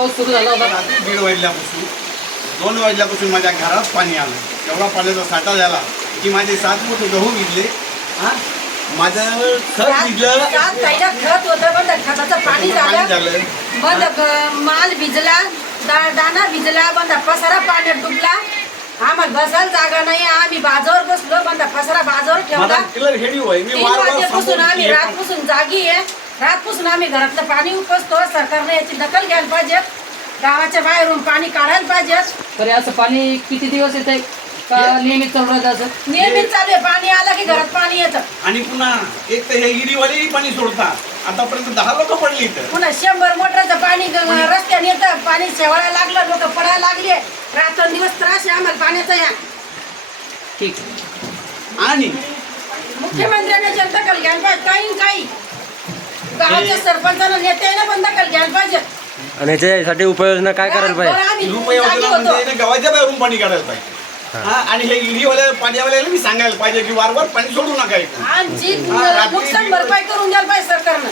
पाऊस सुरू झाला होता. रात्री 1:30 वाजल्यापासून 2 वाजल्यापासून माझ्या घरात पाणी आलं. एवढा पाण्याचा साठा झाला की माझे 7 मोठे गहू भिजले. माझं खत भिजलं, खत होतं पण खताचं पाणी झालं, मग माल भिजला, दाना भिजला, बंदा पसारा पाण्यात डुबला. आम्हाला बसायला जागा नाही. आम्ही बाजावर बसलो, बंदा पसारा बाजावर ठेवला. 3 वाजेपासून आम्ही रातपासून जागी आहे. रातपासून आम्ही घरातलं पाणी उपसतो. सरकारने याची दखल घ्यायला पाहिजे. गावाच्या बाहेरून पाणी काढायला पाहिजे. तरी असं पाणी किती दिवस येत आहे का नियमित चालू राहतं? असं नियमित चालू आहे. पाणी आलं की घरात पाणी येतं. आणि पुन्हा एक तर हे हिरीवालेही पाणी सोडतात. आतापर्यंत 10 लोक पडली इथं. पुन्हा 100 मोटरचं पाणी रस्त्याने येतं. पाणी शेवायला लागलं, लोक पडायला लागले. रात्रंदिवस त्रास आहे आम्हाला पाण्याचा. या ठीक. आणि मुख्यमंत्र्यांनी दखल घ्यायला पाहिजे. काही गावाच्या सरपंचानं नेत्यानं पण दखल घ्यायला पाहिजे. आणि याच्यासाठी उपाययोजना काय करायला पाहिजे? उपाययोजना म्हणजे गावाच्या बाहेरून पाणी काढायला पाहिजे. आणि हे हिरीवाल्या पाण्यावाल्याला मी सांगायला पाहिजे की वारंवार पाणी सोडू नका. नुकसान भरपाई करून द्यायला पाहिजे सरकारनं.